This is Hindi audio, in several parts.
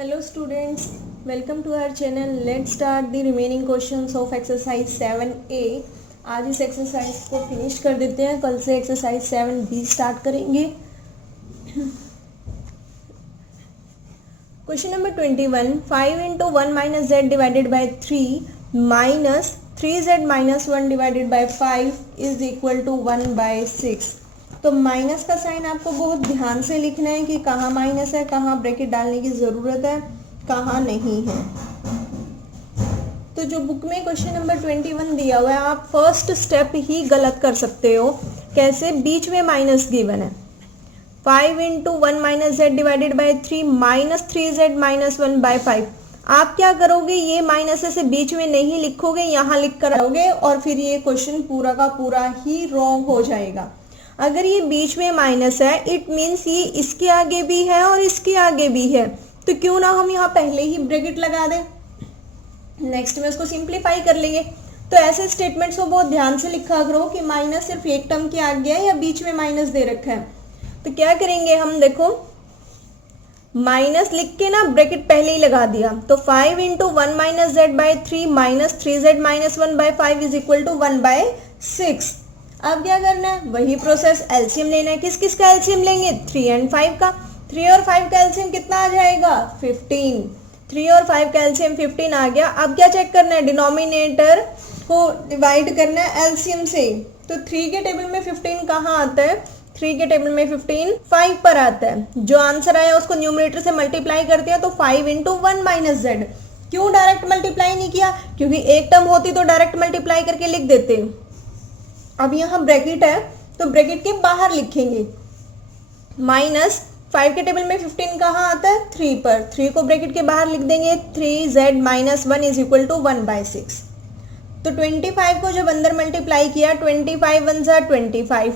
Hello students, welcome to our channel. Let's start the remaining questions of exercise 7A. आज इस एक्सरसाइज को फिनिश कर देते हैं, कल से एक्सरसाइज 7B स्टार्ट करेंगे. Question number 21. 5 into 1 minus z divided by 3 minus 3z minus 1 divided by 5 is equal to 1 by 6. तो माइनस का साइन आपको बहुत ध्यान से लिखना है कि कहाँ माइनस है, कहाँ ब्रैकेट डालने की ज़रूरत है, कहाँ नहीं है. तो जो बुक में क्वेश्चन नंबर 21 दिया हुआ है, आप फर्स्ट स्टेप ही गलत कर सकते हो. कैसे? बीच में माइनस गिवन है. 5 into 1 minus z divided by 3 minus 3z minus 1 by 5. आप क्या करोगे? ये माइनस से बीच में नहीं लिखोगे, यहाँ लिख कर आओगे और फिर ये क्वेश्चन पूरा का पूरा ही रॉन्ग हो जाएगा. अगर ये बीच में माइनस है, इट मीन्स ये इसके आगे भी है और इसके आगे भी है, तो क्यों ना हम यहाँ पहले ही ब्रैकेट लगा दें. नेक्स्ट में उसको सिंप्लीफाई कर लेंगे. तो ऐसे स्टेटमेंट्स को बहुत ध्यान से लिखा करो कि माइनस सिर्फ एक टर्म के आगे है या बीच में माइनस दे रखा है. तो क्या करेंगे हम, देखो माइनस लिख के ना ब्रैकेट पहले ही लगा दिया. तो 5 into 1 minus z by 3 minus 3z minus 1 by 5 is equal to 1 by 6. अब क्या करना है? वही प्रोसेस, एलसीएम लेना है. किस किस का एलसीएम लेंगे? 3 and 5 का. 3 और 5 का एलसीएम कितना आ जाएगा? 15. 3 और 5 का एलसीएम 15 आ गया. अब क्या चेक करना है? डिनोमिनेटर को डिवाइड करना है एलसीएम से. तो 3 के टेबल में 15 कहाँ आता है? 3 के टेबल में 15 5 पर आता है. जो आंसर आया उसको न्यूमरेटर से मल्टीप्लाई करते हैं. तो 5 into 1 minus z. क्यों डायरेक्ट मल्टीप्लाई नहीं किया? क्योंकि एक टर्म होती तो डायरेक्ट मल्टीप्लाई करके लिख देते. अब यहाँ ब्रैकेट है तो ब्रैकेट के बाहर लिखेंगे. माइनस 5 के टेबल में 15 कहाँ आता है? 3 पर. 3 को ब्रैकेट के बाहर लिख देंगे. 3z minus 1 is equal to 1 by 6. तो 25 को जब अंदर मल्टीप्लाई किया, 25 1 जा 25.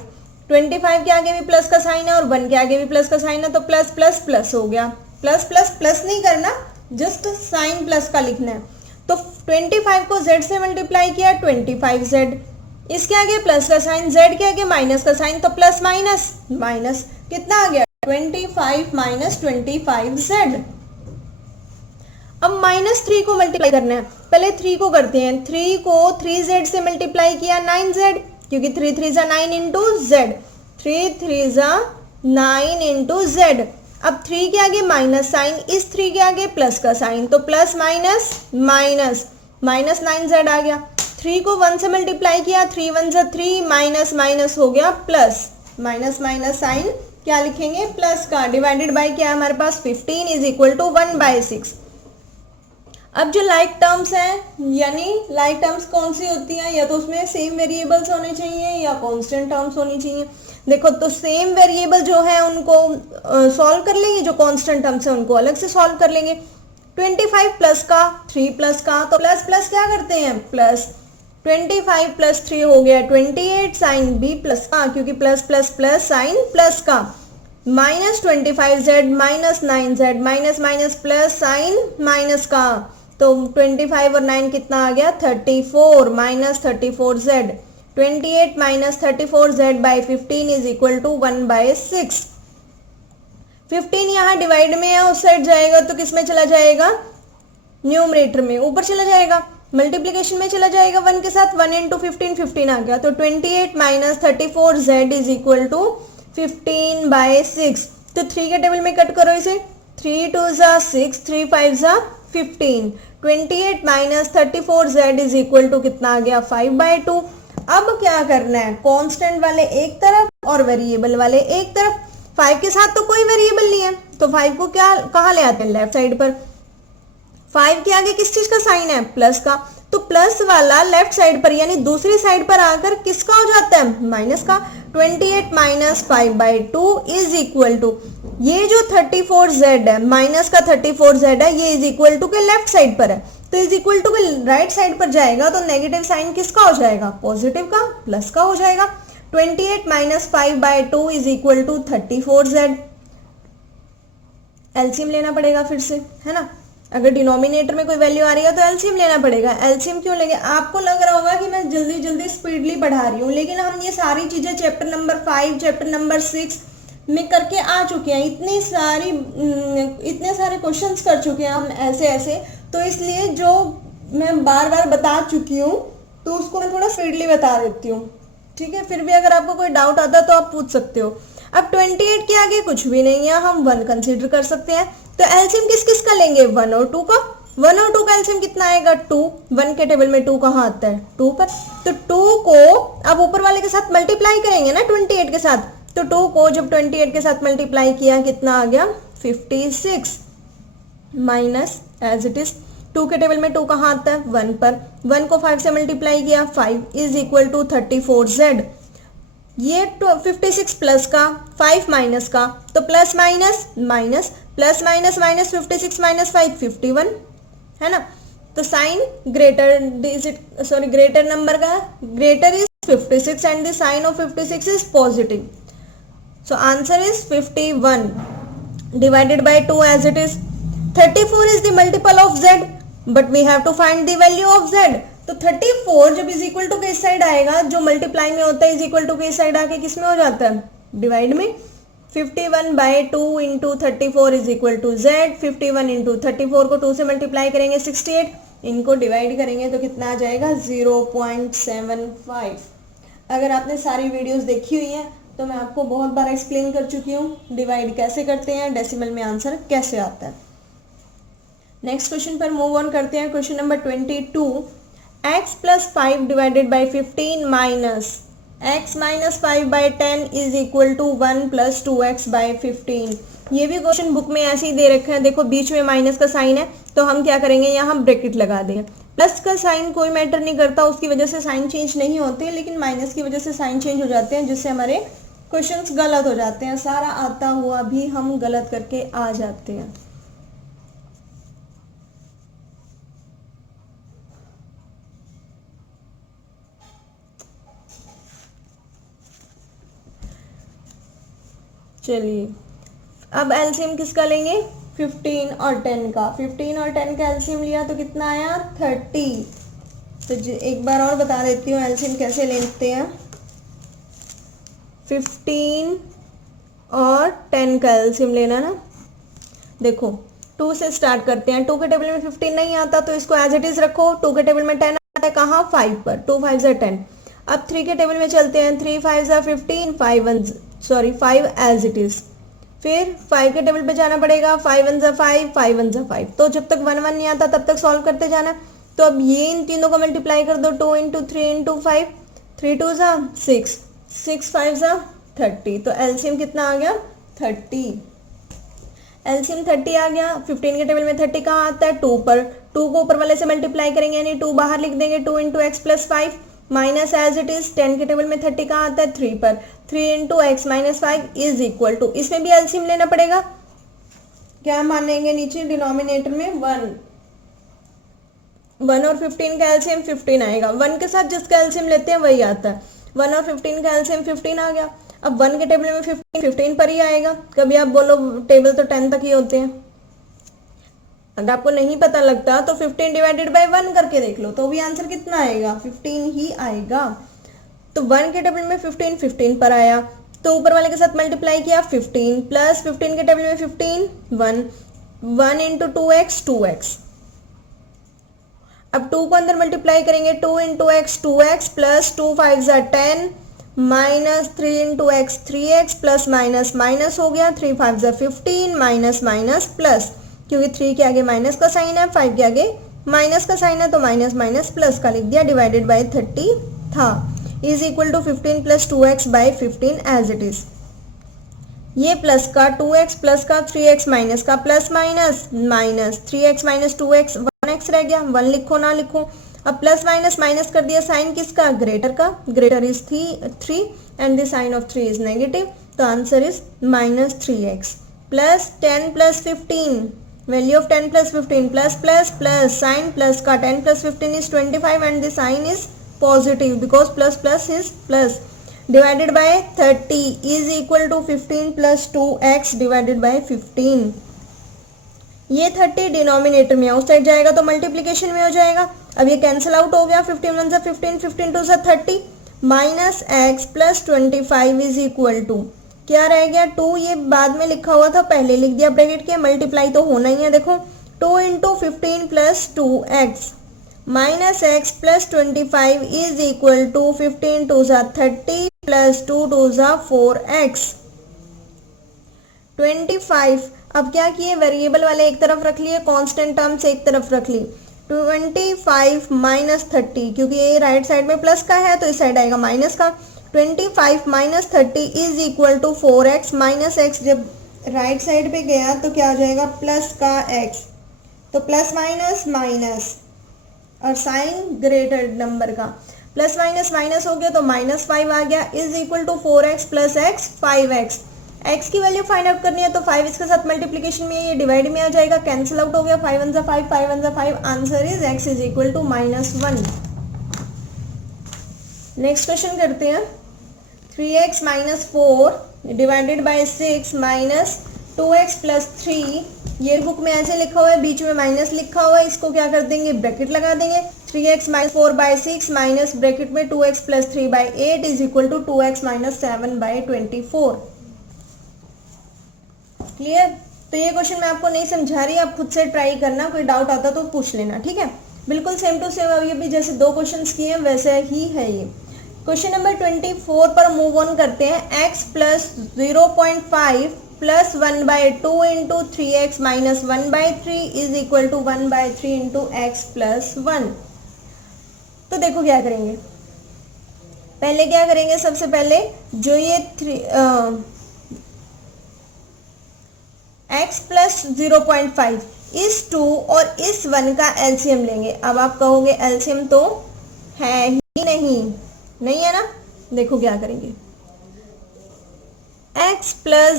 25 के आगे भी प्लस का साइन है और 1 के आगे भी प्लस का साइन है, तो प्लस प्लस प्लस हो गया. प्लस प्लस प्लस नहीं करना, जस्ट साइन प्लस का लिखना है. तो 25 को z से मल्टीप्लाई किया, 25z. इसके आगे प्लस का साइन, z के आगे माइनस का साइन, तो प्लस माइनस माइनस कितना आ गया? 25 माइनस 25z. अब माइनस 3 को मल्टीप्लाई करना है. पहले 3 को करते हैं. 3 को 3z से मल्टीप्लाई किया, 9z, क्योंकि 3 3 जा 9 इंटू z. 3 3 जा 9 इंटू z. अब 3 के आगे माइनस साइन, इस 3 के आगे प्लस का साइन, तो plus minus minus minus 9z आ गया. 3 को 1 से मल्टीप्लाई किया, 3 1 जा 3, माइनस माइनस हो गया प्लस. माइनस माइनस साइन क्या लिखेंगे? प्लस का. डिवाइडेड बाय क्या है हमारे पास? 15 इज इक्वल टू 1 by 6. अब जो लाइक टर्म्स हैं, यानी लाइक टर्म्स कौन सी होती हैं? या तो उसमें सेम वेरिएबल्स होने चाहिए या कांस्टेंट टर्म्स होनी चाहिए. देखो, तो सेम वेरिएबल जो है उनको सॉल्व कर लेंगे, जो कांस्टेंट टर्म्स है उनको अलग से सॉल्व कर लेंगे. 25 प्लस का, 3 प्लस का, तो प्लस प्लस क्या करते हैं? प्लस. 25 प्लस 3 हो गया 28, साइन भी प्लस का, क्योंकि plus plus plus sign plus का. Minus 25z minus 9z minus minus plus sign minus का. तो 25 और 9 कितना आ गया? 34 minus 34z. 28 minus 34z by 15 is equal to 1 by 6. 15 यहाँ डिवाइड में है, उस साइड जाएगा तो किस में चला जाएगा? न्यूमरेटर में, ऊपर चला जाएगा. मल्टीप्लीकेशन में चला जाएगा 1 के साथ. 1 इंटू 15 15 आ गया. तो 28 minus 34z is equal to 15 by 6. तो 3 के टेबल में कट करो इसे. 3 2 जा 6, 3 5 जा 15. 28 minus 34z is equal to कितना आ गया? 5 by 2. अब क्या करना है? कांस्टेंट वाले एक तरफ और वेरिएबल वाले एक तरफ. 5 के साथ तो कोई वेरिएबल नहीं है, तो 5 को क्या कहाँ ले आते हैं? लेफ्ट साइड पर. 5 के आगे किस चीज का साइन है? प्लस का. तो प्लस वाला लेफ्ट साइड पर यानी दूसरी साइड पर आकर किसका हो जाता है? माइनस का. 28 minus 5 by 2 is equal to, ये जो 34z है, माइनस का 34z है, ये इज इक्वल टू के लेफ्ट साइड पर है, तो इज इक्वल टू के राइट साइड पर जाएगा तो नेगेटिव साइन किसका हो जाएगा? पॉजिटिव का, प्लस का हो जाएगा. 28 minus 5 by 2 is equal to 34z. LCM लेना पड़ेगा फिर से, है ना. अगर डिनोमिनेटर में कोई वैल्यू आ रही है तो एलसीएम लेना पड़ेगा. एलसीएम क्यों लेंगे? आपको लग रहा होगा कि मैं जल्दी जल्दी स्पीडली पढ़ा रही हूँ, लेकिन हम ये सारी चीजें चैप्टर नंबर 5, चैप्टर नंबर 6 में करके आ चुके हैं, इतने सारे क्वेश्चंस कर चुके हैं हम ऐसे ऐसे, तो इसलिए जो मैं बार बार बता चुकी हूँ तो उसको मैं थोड़ा स्पीडली बता देती हूँ, ठीक है। फिर भी अगर आपको कोई डाउट आता है तो आप पूछ सकते हो। अब 28 के आगे कुछ भी नहीं है, हम 1 कंसीडर कर सकते हैं। तो एलसीएम किस किस का लेंगे, 1 और 2 का। 1 और 2 का एलसीएम कितना आएगा, 2। 1 के टेबल में 2 कहाँ आता है, 2 पर। तो 2 को अब ऊपर वाले के साथ मल्टीप्लाई करेंगे ना 28 के साथ, तो 2 को जब 28 के साथ मल्टीप्लाई किया कितना आ गया, 56 माइनस एज इट इज 2 के टेबल में 2 कहाँ आता है, 1 पर। 1 को 5 से मल्टीप्लाई किया, 5 इज इक्वल टू 34z। ये 56 प्लस का, 5 माइनस का, तो plus minus minus, plus minus minus 56 minus 5 51 है ना। तो sign greater digit greater number का, greater is 56 and the sign of 56 is positive. So answer is 51 divided by 2 as it is. 34 is the multiple of z, but we have to find the value of z. तो 34 जब इज इक्वल टू किस साइड आएगा, जो मल्टीप्लाई में होता है इज इक्वल टू किस साइड आके किस में हो जाता है, डिवाइड में। 51 by 2 into 34 is equal to z। 51 into 34 को 2 से मल्टीप्लाई करेंगे 68, इनको डिवाइड करेंगे तो कितना आ जाएगा, 0.75। अगर आपने सारी वीडियोस देखी हुई है तो मैं आपको बहुत बार एक्सप्लेन कर चुकी हूँ डिवाइड कैसे करते हैं, डेसिमल में आंसर कैसे आता है। नेक्स्ट क्वेश्चन पर मूव ऑन करते हैं। Question number 22, x plus 5 divided by 15 minus x minus 5 by 10 is equal to 1 plus 2x by 15। ये भी क्वेश्चन बुक में ऐसे ही दे रखा है, देखो बीच में माइनस का साइन है तो हम क्या करेंगे, यहाँ ब्रैकेट लगा देंगे। प्लस का साइन कोई मैटर नहीं करता, उसकी वजह से साइन चेंज नहीं होते, लेकिन माइनस की वजह से साइन चेंज हो जाते हैं, जिससे हमारे क्वेश्चंस गलत हो जाते हैं। सारा आता हुआ भी हम गलत करके आ जाते हैं। चलिए अब एलसीएम किसका लेंगे, 15 और 10 का। 15 और 10 का एलसीएम लिया तो कितना आया, 30। तो एक बार और बता देती हूँ एलसीएम कैसे लेते हैं। 15 और 10 का एलसीएम लेना ना, देखो 2 से स्टार्ट करते हैं। 2 के टेबल में 15 नहीं आता तो इसको एज इट इज रखो। 2 के टेबल में 10 आता है कहाँ, 5 पर। 2 5 ज़ा 10। अब 3 के टेबल में चलते हैं। 3 5 ज़ा 15, 5 एज इट इज। फिर 5 के टेबल पे जाना पड़ेगा। 5 1 ज़ा 5, 5 1 ज़ा 5। तो जब तक 1 1 नहीं आता तब तक सॉल्व करते जाना। तो अब ये इन तीनों को मल्टीप्लाई कर दो, 2 इंटू 3 इंटू 5, 3 2 ज़ा 6, 6 5 ज़ा 30। तो एलसीएम कितना आ गया, 30। एलसीएम 30 आ गया। 15 के टेबल में 30 कहाँ आता है, 2 पर। 2 को ऊपर वाले से मल्टीप्लाई करेंगे यानी 2 बाहर लिख देंगे। 2 into x plus 5 minus as it is. 10 के टेबल में 30 कहाँ आता है, 3 पर। 3 into x minus 5 is equal to, इसमें भी एलसीएम लेना पड़ेगा। क्या मानेंगे नीचे डिनोमिनेटर में 1 और 15 का एलसीएम 15 आएगा। 1 के साथ जिसका एलसीएम लेते हैं वही आता है। 1 और 15 का एलसीएम 15 आ गया। अब 1 के टेबल में 15 पर ही आएगा। कभी आप बोलो टेबल तो 10 तक ही होते हैं, अगर आपको नहीं पता लगता तो 15 डिवाइडेड बाई 1 करके देख लो, तो भी आंसर कितना आएगा, 15 ही आएगा। तो 1 के टेबल में 15 पर आया, तो ऊपर वाले के साथ मल्टीप्लाई किया 15 प्लस 15 के टेबल में 15 1 इंटू 2x 2x। अब 2 को अंदर मल्टीप्लाई करेंगे। 2 इंटू एक्स 2x प्लस 2 5 ज़ा 10 minus 3 into x 3x plus minus minus हो गया। 3 5 ज़ा 15 माइनस माइनस प्लस, क्योंकि 3 के आगे माइनस का साइन है, 5 के आगे माइनस का साइन है, तो माइनस माइनस प्लस का लिख दिया। डिवाइडेड बाई 30 था, is equal to 15 plus 2x by 15 as it is. ये प्लस का 2x प्लस का 3x माइनस का plus minus minus 3x minus 2x 1x रह गया। 1 लिखो ना लिखो। अब प्लस माइनस माइनस कर दिया, साइन किसका, ग्रेटर का। Greater is 3 and the sign of 3 is negative, तो answer is minus 3x plus 10 plus 15। Value of 10 plus 15 plus plus plus sign plus का 10 plus 15 is 25 and the sign is positive because plus plus is plus. Divided by 30 is equal to 15 plus 2x divided by 15। ये 30 डिनोमिनेटर में उस साइड जाएगा तो मल्टीप्लीकेशन में हो जाएगा। अब ये कैंसिल आउट हो गया। 15 1 15 15 2 30 minus x plus 25 is equal to क्या रह गया 2, ये बाद में लिखा हुआ था पहले लिख दिया ब्रैकेट के, मल्टीप्लाई तो होना ही है। देखो 2 into 15 plus 2x minus x plus 25 is equal to 15 two ज़ा 30 प्लस 2 टू ज़ा 4x 25। अब क्या किए, वेरिएबल वाले एक तरफ रख लिए, कांस्टेंट टर्म्स एक तरफ रख ली। 25 माइनस 30, क्योंकि ये राइट साइड में प्लस का है तो इस साइड आएगा माइनस का। 25 minus 30 is equal to 4x minus x, जब राइट साइड पे गया तो क्या आ जाएगा प्लस का x, तो प्लस माइनस माइनस और साइन ग्रेटर नंबर का, प्लस माइनस माइनस हो गया तो -5 आ गया, is equal to 4x plus x 5x। x की वैल्यू फाइंड आउट करनी है तो 5 इसके साथ मल्टीप्लीकेशन में, ये डिवाइड में आ जाएगा, कैंसिल आउट हो गया, 5 1 5 5 1 5, answer is x is equal to -1। Next question करते हैं। 3x minus 4 divided by 6 minus 2x plus 3, ये बुक में ऐसे लिखा हुआ है, बीच में माइनस लिखा हुआ है, इसको क्या कर देंगे ब्रैकेट लगा देंगे। 3x minus 4 by 6 minus bracket में 2x plus 3 by 8 is equal to 2x minus 7 by 24। Clear? तो ये क्वेश्चन मैं आपको नहीं समझा रही, आप खुद से ट्राई करना, कोई डाउट आता तो पूछ लेना, ठीक है। बिल्कुल सेम टू सेम अभी भी जैसे दो क्वेश्चंस किए हैं वैसे ही है ये। क्वेश्चन नंबर 24 पर मूव ऑन करते हैं। x plus 0.5 plus 1/2 into 3x minus 1/3 is equal to 1/3 into x plus 1। तो देखो क्या करेंगे, पहले क्या करेंगे, सबसे पहले जो ये x प्लस 0.5 इस 2 और इस 1 का एलसीएम लेंगे। अब आप कहोगे एलसीएम तो है ही नहीं है ना। देखो क्या करेंगे, x plus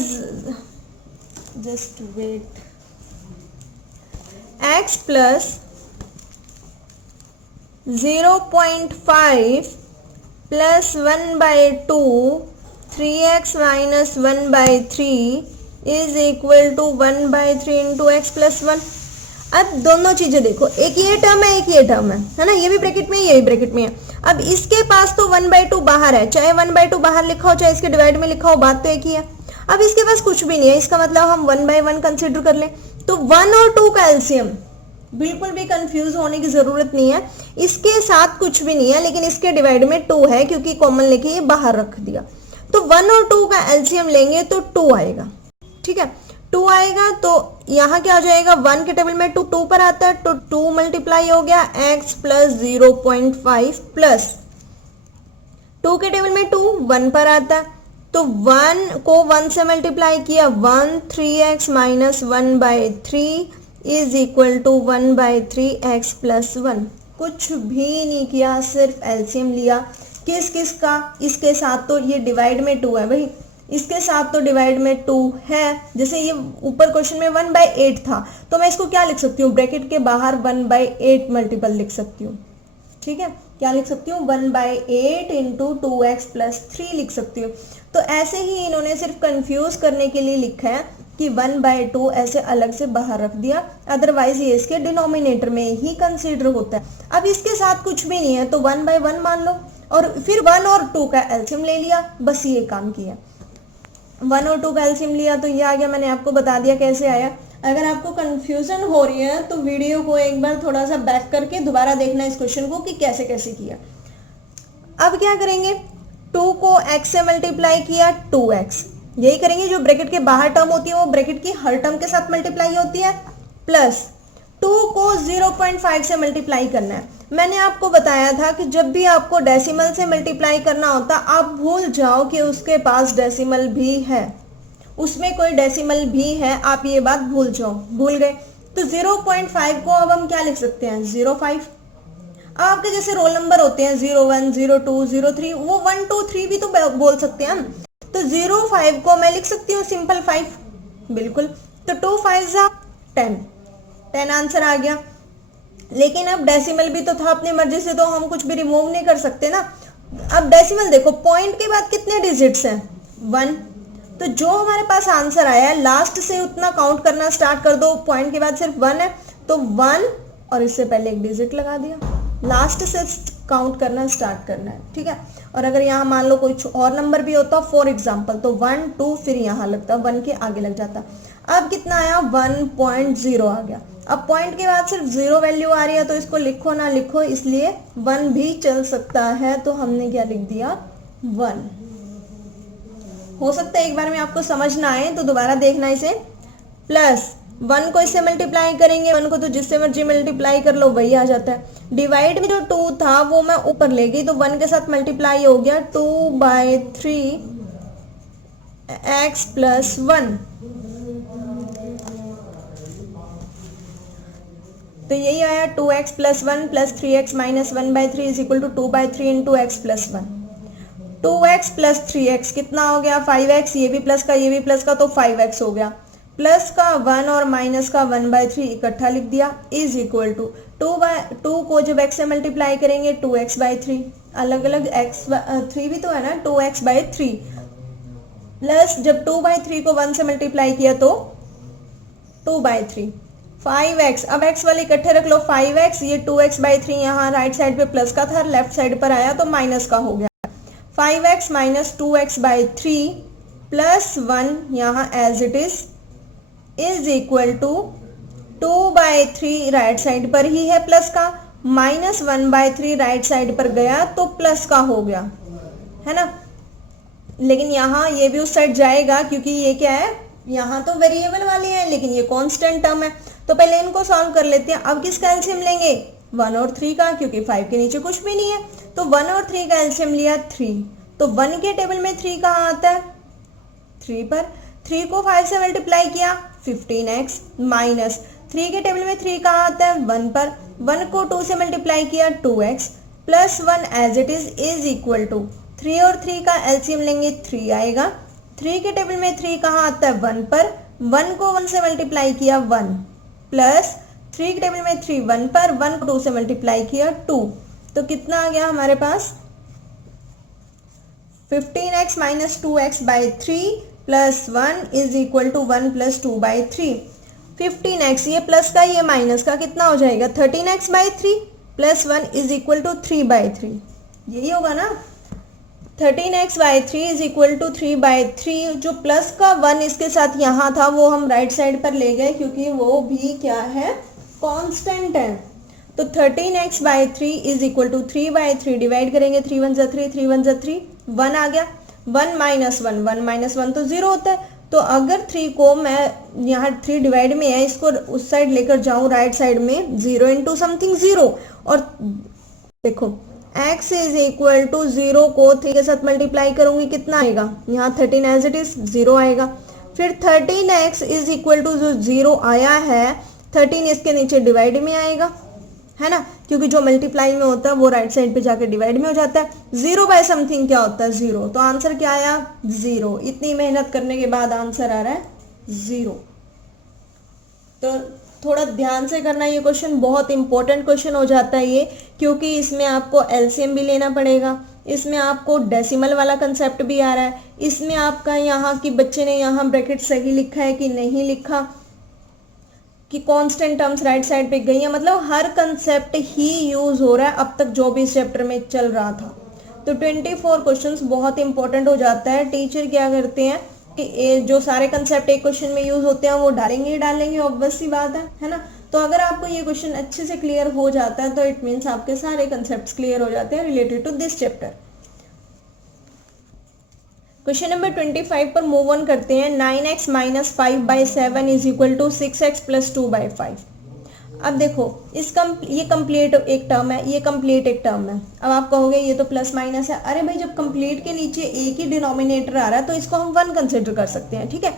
just wait, x plus 0.5 plus 1/2 3x minus 1/3 is equal to 1/3 into x plus 1। अब दोनों चीजें देखो, एक ये टर्म है एक ये टर्म है ना, ये भी ब्रैकेट में ये भी ब्रैकेट में है। अब इसके पास तो 1/2 बाहर है, चाहे 1/2 बाहर लिखा हो चाहे इसके डिवाइड में लिखा हो, बात तो एक ही है। अब इसके पास कुछ भी नहीं है, इसका मतलब हम 1/1 कंसिडर कर लें। तो 1 और 2 का एलसीएम, बिल्कुल भी कंफ्यूज होने की जरूरत नहीं है, इसके साथ कुछ भी नहीं है लेकिन इसके डिवाइड में 2 है क्योंकि कॉमन लेके ये बाहर रख दिया। तो 1 और 2 का एलसीएम लेंगे तो 2 आएगा, ठीक है। 2 आएगा तो यहाँ क्या हो जाएगा, 1 के टेबल में 2 पर आता है तो 2 मल्टीप्लाई हो गया x प्लस 0.5 प्लस 2 के टेबल में 2 1 पर आता है तो 1 को 1 से मल्टीप्लाई किया 1 3x minus 1/3 is equal to 1/3 x plus 1। कुछ भी नहीं किया, सिर्फ एलसीएम लिया। किस किस का, इसके साथ तो ये डिवाइड में 2 है भाई, इसके साथ तो डिवाइड में 2 है। जैसे ये ऊपर क्वेश्चन में 1/8 था तो मैं इसको क्या लिख सकती हूँ, ब्रैकेट के बाहर 1/8 मल्टीपल लिख सकती हूँ, ठीक है। क्या लिख सकती हूँ, 1/8 इंटू 2x प्लस 3 लिख सकती हूँ। तो ऐसे ही इन्होंने सिर्फ कंफ्यूज करने के लिए लिखा है कि 1/2 ऐसे अलग से बाहर रख दिया, अदरवाइज ये इसके डिनोमिनेटर में ही कंसीडर होता है। अब इसके साथ कुछ भी नहीं है तो 1/1 मान लो और फिर 1 और 2 का एलसीएम ले लिया, बस ये काम किया। 1 और 2 का एलसीएम लिया तो ये आ गया, मैंने आपको बता दिया कैसे आया। अगर आपको कंफ्यूजन हो रही है तो वीडियो को एक बार थोड़ा सा बैक करके दोबारा देखना इस क्वेश्चन को कि कैसे कैसे किया। अब क्या करेंगे, 2 को x से मल्टीप्लाई किया 2x, यही करेंगे। जो ब्रैकेट के बाहर टर्म होती है वो ब्रैकेट की हर टर्म के साथ मल्टीप्लाई होती है, प्लस 2 को 0.5 से मल्टीप्लाई करना है। मैंने आपको बताया था कि जब भी आपको डेसिमल से मल्टीप्लाई करना होता आप भूल जाओ कि उसके पास डेसिमल भी है, उसमें कोई डेसिमल भी है, आप ये बात भूल जाओ। भूल गए तो 0.5 को अब हम क्या लिख सकते हैं, 0.5। अब आपके जैसे रोल नंबर होते हैं 01 02 03, वो 1 2 3 भी तो बोल सकते हैं हम। तो 0.5 को मैं लिख सकती हूँ सिंपल 5, बिल्कुल। तो 2 5 जा 10 आंसर आ गया। लेकिन अब डेसिमल भी तो था, अपनी मर्जी से तो हम कुछ भी रिमूव नहीं कर सकते ना। अब डेसिमल देखो, पॉइंट के बाद कितने डिजिट्स हैं, 1। तो जो हमारे पास आंसर आया है लास्ट से उतना काउंट करना स्टार्ट कर दो, पॉइंट के बाद सिर्फ 1 है तो 1 और इससे पहले एक डिजिट लगा दिया, लास्ट से काउंट करना स्टार्ट करना है, ठीक है। और अगर यहाँ मान लो कोई और नंबर भी होता फॉर एग्जाम्पल, तो 1 2 फिर यहाँ लगता 1 के आगे लग जाता। अब कितना आया 1.0 आ गया। अब पॉइंट के बाद सिर्फ 0 वैल्यू आ रही है, तो इसको लिखो ना लिखो, इसलिए 1 भी चल सकता है, तो हमने क्या लिख दिया 1। हो सकता है एक बार में आपको समझ ना आए तो दोबारा देखना इसे। प्लस 1 को इससे मल्टीप्लाई करेंगे, 1 को तो जिससे मर्जी मल्टीप्लाई कर लो वही आ जाता है। डिवाइड में जो 2 था वो मैं ऊपर ले गई, तो 1 के साथ मल्टीप्लाई हो गया 2/3 x + 1। तो यही आया 2x + 1 + 3x - 1/3 = 2/3 × x + 1। 2x + 3x कितना हो गया 5x, ये भी प्लस का ये भी प्लस का, तो 5x हो गया। प्लस का 1 और माइनस का 1/3 इकट्ठा लिख दिया, = 2 को जब x से मल्टीप्लाई करेंगे 2x/3, अलग अलग x 3 भी तो है ना, 2x/3 प्लस जब 2/3 को 1 से मल्टीप्लाई किया तो 2/3 5x। अब x वाले इकट्ठे रख लो 5x, ये 2x/3 यहाँ राइट साइड पे प्लस का था, लेफ्ट साइड पर आया तो माइनस का हो गया। 5x - 2x/3 + 1 यहाँ as it is = 2/3 right side पर ही है प्लस का, -1/3 राइट साइड पर गया तो प्लस का हो गया, है ना। लेकिन यहाँ ये भी उस साइड जाएगा क्योंकि ये क्या है, यहाँ तो वेरिएबल वाली है लेकिन ये कांस्टेंट टर्म है। तो पहले इनको सॉल्व कर लेते हैं। अब किसका एलसीएम लेंगे 1 और 3 का, क्योंकि 5 के नीचे कुछ भी नहीं है। तो 1 और 3 का एलसीएम लिया 3, तो 1 के टेबल में 3 कहाँ आता है 3 पर। 3 को 5 से मल्टीप्लाई किया 15x, माइनस 3 के टेबल में 3 कहाँ आता है 1 पर। 1 को 2 से मल्टीप्लाई किया 2x + 1 एज इट इज = 3 और 3 का एलसीएम लेंगे 3 आएगा। 3 के टेबल में 3 कहाँ आता है 1 पर। 1 को 1 से मल्टीप्लाई किया 1 प्लस 3 के टेबल में 3 1 पर, 1 को 2 से मल्टीप्लाई किया 2, तो कितना आ गया हमारे पास 15x - 2x/3 + 1 = 1 + 2/3। 15x ये प्लस का ये माइनस का कितना हो जाएगा 13x/3 + 1 = 3/3। यही होगा ना 13x/3 = 3/3। जो प्लस का 1 इसके साथ यहाँ था वो हम राइट साइड पर ले गए क्योंकि वो भी क्या है कांस्टेंट है। तो 13x/3 = 3/3 डिवाइड करेंगे 3 1 जा 3 3 1 जा 3 1 आ गया। 1 - 1 - 1 तो 0 होता है। तो अगर 3 को मैं यहाँ 3 डिवाइड में है इसको उस साइड लेकर जाऊँ राइट साइड में 0 × समथिंग 0, और देखो x = 0 को 3 के साथ मल्टीप्लाई करूंगी कितना आएगा यहाँ 13 एज इट इज 0 आएगा। फिर 13x = जो 0 आया है 13 इसके नीचे डिवाइड में आएगा, है ना, क्योंकि जो मल्टीप्लाई में होता है वो राइट साइड पे जाकर डिवाइड में हो जाता है। 0/समथिंग क्या होता है 0, तो आंसर क्या आया 0। इतनी मेहनत करने के बाद आंसर आ रहा है 0। तो थोड़ा ध्यान से करना, ये क्वेश्चन बहुत इंपॉर्टेंट क्वेश्चन हो जाता है ये, क्योंकि इसमें आपको एलसीएम भी लेना पड़ेगा, इसमें आपको डेसिमल वाला कंसेप्ट भी आ रहा है, इसमें आपका यहाँ की बच्चे ने यहाँ ब्रैकेट सही लिखा है कि नहीं लिखा, कि कांस्टेंट टर्म्स राइट साइड पे गई है, मतलब हर कंसेप्ट ही यूज हो रहा है अब तक जो भी इस चैप्टर में चल रहा था। तो 24 क्वेश्चंस बहुत इंपॉर्टेंट हो जाता है। टीचर क्या करते हैं कि जो सारे कंसेप्ट एक क्वेश्चन में यूज होते हैं वो डालेंगे ही डालेंगे, ऑब्वियस सी बात है ना। तो अगर आपको ये क्वेश्चन अच्छे से क्लियर हो जाता है तो इट मीन्स आपके सारे कंसेप्ट क्लियर हो जाते हैं related to this chapter. Question number 25 पर मूव ऑन करते हैं। 9x - 5/7 = 6x + 2/5। अब देखो ये कंप्लीट एक टर्म है, ये कंप्लीट एक टर्म है। अब आप कहोगे ये तो प्लस माइनस है। अरे भाई जब कंप्लीट के नीचे एक ही डिनोमिनेटर आ रहा है तो इसको हम 1 कंसिडर कर सकते हैं, ठीक है।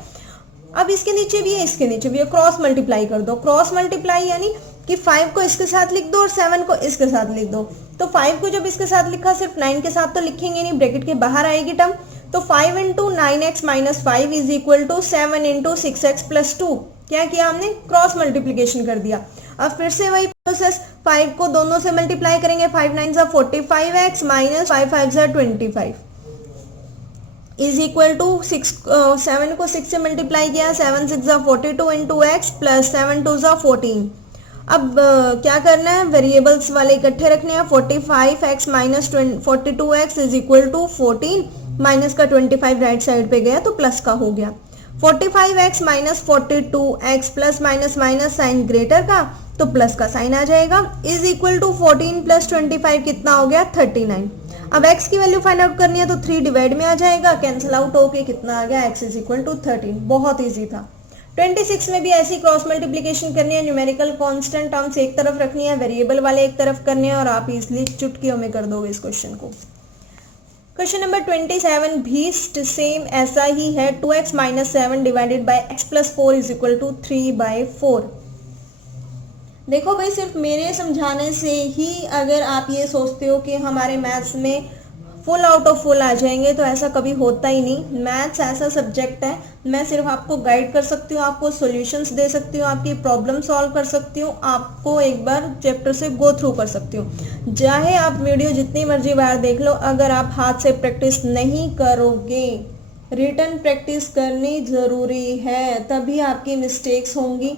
अब इसके नीचे भी है इसके नीचे भी है, क्रॉस मल्टीप्लाई कर दो। क्रॉस मल्टीप्लाई यानी कि 5 को इसके साथ लिख दो और 7 को इसके साथ लिख दो। तो 5 को जब इसके साथ लिखा सिर्फ 9 के साथ तो लिखेंगे नहीं, ब्रैकेट के बाहर आएगी टर्म। तो 5 × 9x - 5 = 7 × 6x + 2। क्या किया हमने क्रॉस मल्टीप्लिकेशन कर दिया। अब फिर से वही प्रोसेस, 5 को दोनों से मल्टीप्लाई करेंगे 5 9 = 45x - 5 5 = 25 = 6 7 को 6 से मल्टीप्लाई किया 7 6 = 42 × x + 7 2 = 14। अब क्या करना है, वेरिएबल्स वाले इकट्ठे रखने हैं। 45x minus 42x is equal to 14, minus का 25 राइट साइड पे गया तो प्लस का हो गया। 45x minus 42x plus minus minus sign greater का तो प्लस का साइन आ जाएगा, इज इक्वल टू 14 प्लस 25 कितना हो गया 39। अब x की वैल्यू फाइंड आउट करनी है तो 3 डिवाइड में आ जाएगा, कैंसिल आउट होके कितना आ गया x इज इक्वल टू 13। बहुत ईजी था। 26 में भी ऐसी क्रॉस मल्टीप्लीकेशन करनी है, न्यूमेरिकल कांस्टेंट टर्म्स एक तरफ रखनी है, वेरिएबल वाले एक तरफ करने हैं और आप इजिली चुटकियों में कर दोगे इस क्वेश्चन को। क्वेश्चन नंबर 27 भी सेम ऐसा ही है। 2x minus 7 divided by x plus 4 is equal to 3/4। देखो भाई, सिर्फ मेरे समझाने से ही अगर आप ये सोचते हो कि हमारे मैथ्स में फुल आउट ऑफ फुल आ जाएंगे, तो ऐसा कभी होता ही नहीं। मैथ्स ऐसा सब्जेक्ट है, मैं सिर्फ आपको गाइड कर सकती हूँ, आपको सॉल्यूशंस दे सकती हूँ, आपकी प्रॉब्लम सॉल्व कर सकती हूँ, आपको एक बार चैप्टर से गो थ्रू कर सकती हूँ। चाहे आप वीडियो जितनी मर्जी बार देख लो, अगर आप हाथ से प्रैक्टिस नहीं करोगे, रिटन प्रैक्टिस करनी ज़रूरी है, तभी आपकी मिस्टेक्स होंगी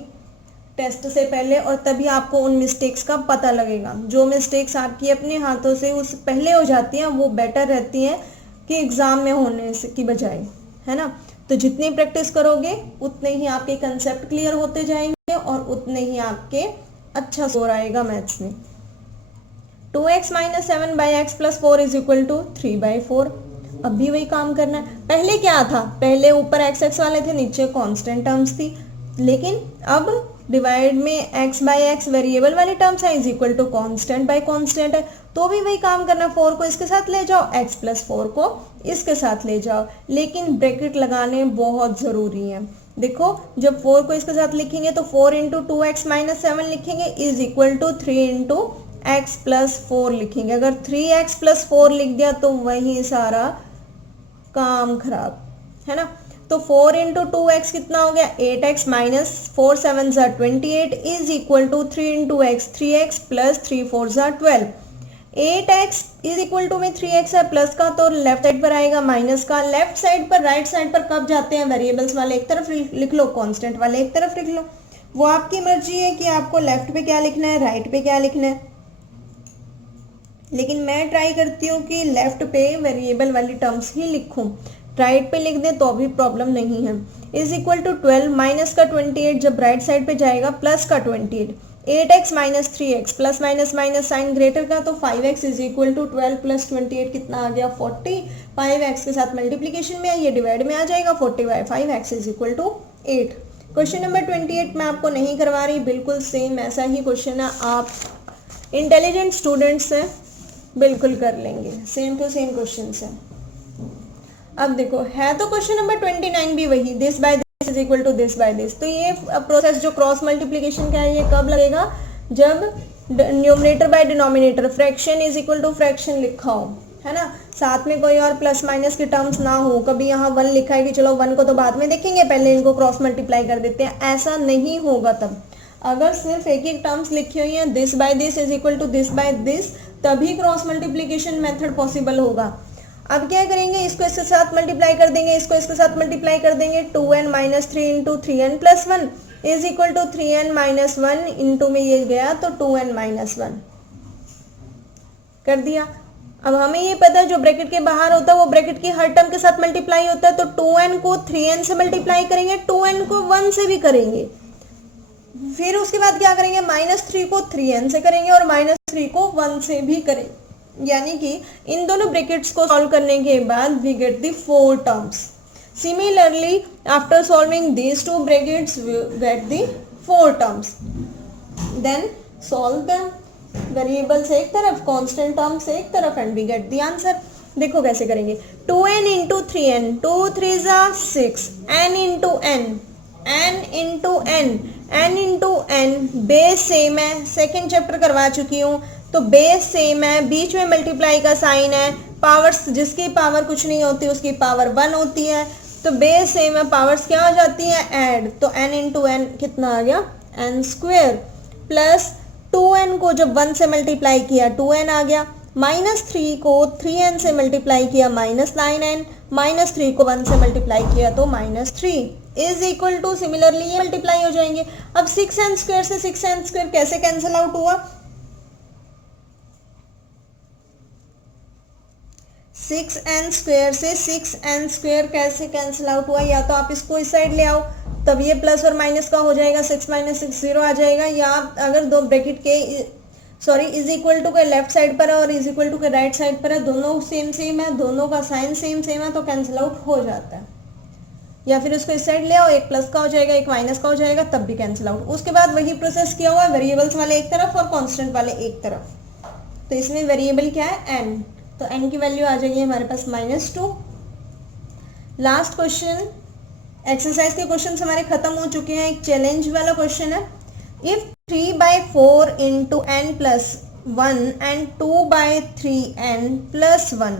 टेस्ट से पहले और तभी आपको उन मिस्टेक्स का पता लगेगा। जो मिस्टेक्स आपकी अपने हाथों से उस पहले हो जाती हैं वो बेटर रहती हैं कि एग्ज़ाम में होने से की बजाय, है ना। तो जितनी प्रैक्टिस करोगे उतने ही आपके कंसेप्ट क्लियर होते जाएंगे और उतने ही आपके अच्छा स्कोर आएगा मैथ्स में। 2x minus 7 by x plus 4 is equal to 3/4। अब भी वही काम करना है। पहले क्या था, पहले ऊपर एक्स एक्स वाले थे, नीचे कांस्टेंट टर्म्स थी, लेकिन अब डिवाइड में x बाई एक्स वेरिएबल वाली टर्म्स है, is equal to constant by constant है, तो भी वही काम करना। 4 को इसके साथ ले जाओ, x प्लस 4 को इसके साथ ले जाओ, लेकिन ब्रैकेट लगाने बहुत ज़रूरी है। देखो, जब 4 को इसके साथ लिखेंगे तो 4 इंटू 2x माइनस 7 लिखेंगे, is equal to 3 into x plus 4 लिखेंगे। अगर 3x प्लस 4 लिख दिया तो वही सारा काम खराब, है ना। तो 4 इंटू 2x कितना हो गया 8x माइनस 4 7 ज़ा 28 is equal to 3 into x 3x plus 3 4 ज़ा 12। 8x इज इक्वल टू में 3x है, प्लस का तो लेफ्ट साइड पर आएगा, माइनस का लेफ्ट साइड पर राइट साइड पर कब जाते हैं, वेरिएबल्स वाले एक तरफ लिख लो, कांस्टेंट वाले एक तरफ लिख लो। वो आपकी मर्जी है कि आपको लेफ्ट पे क्या लिखना है, राइट पे क्या लिखना है, लेकिन मैं ट्राई करती हूँ कि लेफ्ट पे वेरिएबल वाली टर्म्स ही लिखूँ, राइट पे लिख दें तो भी प्रॉब्लम नहीं है। इज इक्वल टू 12 माइनस का 28 जब राइट साइड पे जाएगा, प्लस का 28, 8x minus 3x plus minus minus sign greater का तो 5x is equal to 12 plus 28 कितना आ गया 40। 5x के साथ मल्टीप्लीकेशन में है, ये डिवाइड में आ जाएगा, 40/5 x is equal to 8। Question number 28 मैं आपको नहीं करवा रही, बिल्कुल सेम ऐसा ही क्वेश्चन है, आप इंटेलिजेंट स्टूडेंट्स हैं, बिल्कुल कर लेंगे, सेम टू सेम क्वेश्चन है। अब देखो, है तो क्वेश्चन नंबर 29 भी वही, this by this is equal to this by this. तो ये प्रोसेस जो क्रॉस मल्टीप्लीकेशन का है ये कब लगेगा, जब numerator by denominator, fraction is equal to fraction लिखा हो, है ना, साथ में कोई और प्लस माइनस की टर्म्स ना हो। कभी यहाँ 1 लिखा है कि चलो 1 को तो बाद में देखेंगे, पहले इनको क्रॉस मल्टीप्लाई कर देते हैं, ऐसा नहीं होगा। तब अगर सिर्फ एक एक टर्म्स लिखी हुई है, this by this is equal to this by this, तभी क्रॉस मल्टीप्लीकेशन मेथड पॉसिबल होगा। अब क्या करेंगे, इसको इसके साथ मल्टीप्लाई कर देंगे, इसको इसके साथ मल्टीप्लाई कर देंगे, 2n minus 3 into 3n plus 1 is equal to 3n minus 1 into में ये गया तो 2n माइनस 1 कर दिया। अब हमें ये पता है जो ब्रैकेट के बाहर होता है वो ब्रैकेट की हर टर्म के साथ मल्टीप्लाई होता है, तो 2n को 3n से मल्टीप्लाई करेंगे, 2n को 1 से भी करेंगे, फिर उसके बाद क्या करेंगे, -3 को 3n से करेंगे और -3 को 1 से भी करेंगे, यानी कि इन दोनों ब्रैकेट्स को सॉल्व करने के बाद we get the 4 terms. Similarly after solving these 2 brackets we get the 4 terms, then solve them, variables एक तरफ, कांस्टेंट टर्म्स एक तरफ, and we get the answer. देखो कैसे करेंगे, 2n इंटू 3n, 2 3 ज़ा 6, n into n, n into n, n into n, base same है, सेकेंड चैप्टर करवा चुकी हूँ, तो बेस सेम है, बीच में मल्टीप्लाई का साइन है, पावर्स जिसकी पावर कुछ नहीं होती उसकी पावर 1 होती है, तो बेस सेम है, पावर्स क्या हो जाती है ऐड, तो n इंटू n कितना आ गया n स्क्वेयर, प्लस 2n को जब 1 से मल्टीप्लाई किया 2n आ गया, -3 को 3n से मल्टीप्लाई किया -9n, -3 को 1 से मल्टीप्लाई किया तो -3 इज इक्वल टू, सिमिलरली ये मल्टीप्लाई हो जाएंगे। अब 6n² से 6n² कैसे कैंसिल आउट हुआ? 6n² से 6n² कैसे कैंसिल आउट हुआ? या तो आप इसको इस साइड ले आओ, तब ये प्लस और माइनस का हो जाएगा, 6 - 6 0 आ जाएगा। या अगर दो ब्रैकेट के इज इक्वल टू के लेफ्ट साइड पर है और इज इक्वल टू के राइट साइड पर है, दोनों सेम है, दोनों का साइन सेम है, तो कैंसिल आउट हो जाता है। या फिर उसको इस साइड ले आओ, एक प्लस का हो जाएगा, एक माइनस का हो जाएगा, तब भी कैंसिल आउट। उसके बाद वही प्रोसेस किया हुआ है, वेरिएबल्स वाले एक तरफ और कांस्टेंट वाले एक तरफ। तो इसमें वेरिएबल क्या है? n, तो n की वैल्यू आ जाएगी हमारे पास -2। लास्ट क्वेश्चन, एक्सरसाइज के क्वेश्चन हमारे खत्म हो चुके हैं। एक चैलेंज वाला क्वेश्चन है, if 3/4 into n plus 1 and 2/3n plus 1।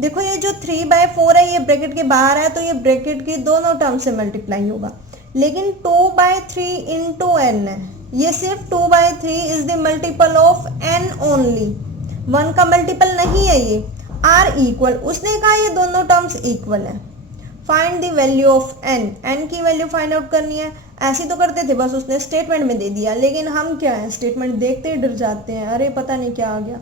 देखो ये जो 3/4 है ये ब्रैकेट के बाहर है, तो ये ब्रैकेट की दोनों टर्म से मल्टीप्लाई होगा। लेकिन 2/3 इंटू n है, ये सिर्फ 2/3 is the multiple of n only, 1 का मल्टीपल नहीं है ये। आर इक्वल, उसने कहा ये दोनों टर्म्स इक्वल है। Find the value of n, n की वैल्यू फाइंड आउट करनी है। ऐसे तो करते थे, बस उसने स्टेटमेंट में दे दिया, लेकिन हम क्या है, स्टेटमेंट देखते ही डर जाते हैं, अरे पता नहीं क्या आ गया।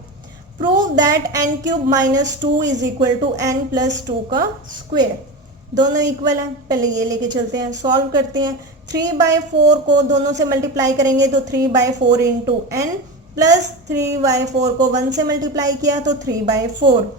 Prove that n³ - 2 is equal to n + 2 का स्क्वायर। दोनों इक्वल है, पहले ये लेके चलते हैं, सॉल्व करते हैं। 3/4 को दोनों से मल्टीप्लाई करेंगे तो 3/4 इंटू n प्लस 3/4 को 1 से मल्टीप्लाई किया तो 3/4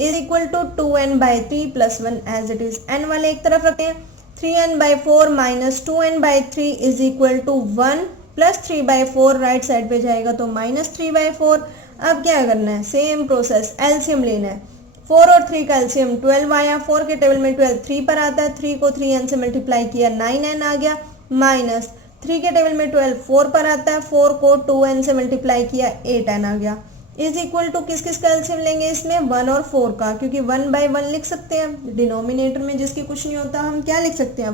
is equal to 2n/3 plus 1 as it is. n वाले एक तरफ रखते हैं, 3n/4 - 2n/3 is equal to 1 plus 3/4 right side पे जाएगा तो -3/4। अब क्या करना है, सेम प्रोसेस, एलसीएम लेना है। 4 और 3 का एलसीएम 12 आया, 4 के टेबल में 12 3 पर आता है, 3 को 3n से मल्टीप्लाई किया 9n आ गया, माइनस 3 के टेबल में 12 4 पर आता है, 4 को 2n से मल्टीप्लाई किया 8n आ गया, इज इक्वल टू किस किस का एलसीएम लेंगे इसमें, 1 और 4 का, क्योंकि 1/1 लिख सकते हैं, डिनोमिनेटर में जिसकी कुछ नहीं होता हम क्या लिख सकते हैं,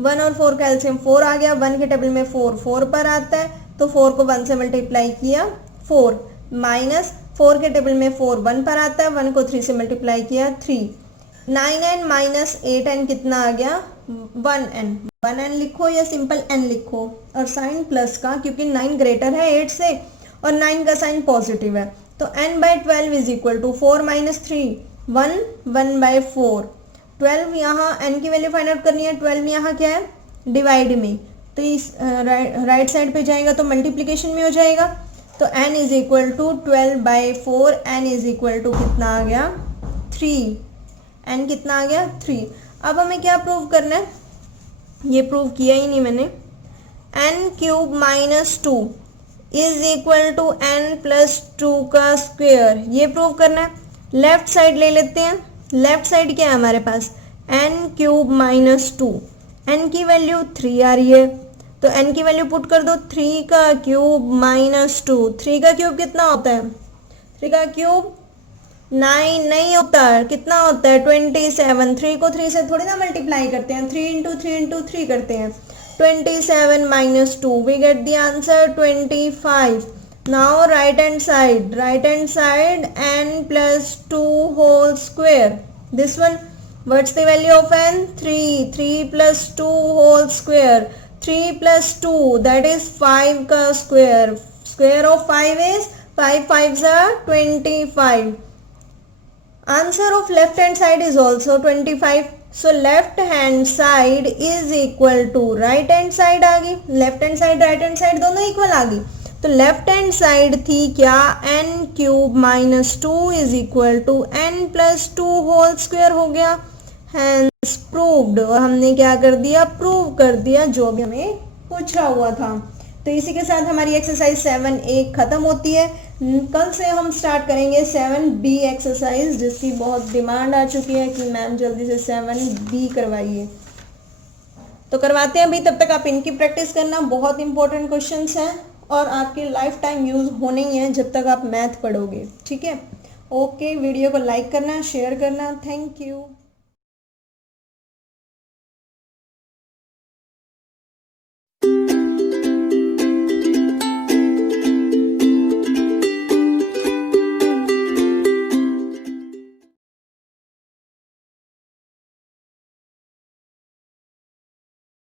1 और 4 का एलसीएम 4 आ गया, 1 के टेबल में 4 4 पर आता है, तो 4 को 1 से मल्टीप्लाई किया 4, माइनस 4 के टेबल में 4 1 पर आता है, 1 को 3 से मल्टीप्लाई किया 3, 9n माइनस 8n कितना आ गया, 1n। 1n लिखो या सिंपल n लिखो, और साइन प्लस का, क्योंकि 9 ग्रेटर है 8 से और 9 का साइन पॉजिटिव है, तो n/12 इज इक्वल टू 4 - 3 1 1/4। 12 यहाँ n की वैल्यू फाइंड आउट करनी है, 12 यहाँ क्या है, डिवाइड में, तो इस राइट साइड पे जाएगा तो मल्टीप्लीकेशन में हो जाएगा, तो n is equal to 12/4, n is equal to कितना आ गया, 3, n कितना आ गया 3। अब हमें क्या प्रूव करना है, ये प्रूव किया ही नहीं मैंने, n³ - 2 is equal to n + 2 का स्क्वायर, ये प्रूव करना है। लेफ्ट साइड ले लेते हैं, लेफ्ट साइड क्या है हमारे पास, n³ - 2, n की वैल्यू 3 आ रही है, तो n की वैल्यू पुट कर दो, 3 का क्यूब - 2, 3 का क्यूब कितना होता है, 3 का क्यूब 9 नहीं होता है, कितना होता है 27, 3 को 3 से थोड़ी ना मल्टीप्लाई करते हैं, 3 × 3 × 3 करते हैं, 27 - 2 we get the answer 25। now right hand side n + 2 whole square, this one what's the value of n, 3 + 2 whole square, 3 + 2 that is 5 का square, square of 5 is 5 5s are 25। answer of left hand side is also 25, so left hand side is equal to right hand side आ गई, left hand side right hand side दोनों इक्वल आ गई, तो लेफ्ट हैंड साइड थी क्या, n³ - 2 is equal to n + 2 whole square हो गया, हैंस प्रूव्ड, और हमने क्या कर दिया, प्रूव कर दिया जो भी हमें पूछा हुआ था। तो इसी के साथ हमारी एक्सरसाइज 7A खत्म होती है। कल से हम स्टार्ट करेंगे 7B एक्सरसाइज, जिसकी बहुत डिमांड आ चुकी है कि मैम जल्दी से 7B करवाइए, तो करवाते हैं अभी। तब तक आप इनकी प्रैक्टिस करना, बहुत इंपॉर्टेंट क्वेश्चंस हैं और आपके लाइफ टाइम यूज होने ही हैं जब तक आप मैथ पढ़ोगे, ठीक है। ओके, वीडियो को लाइक करना, शेयर करना, थैंक यू।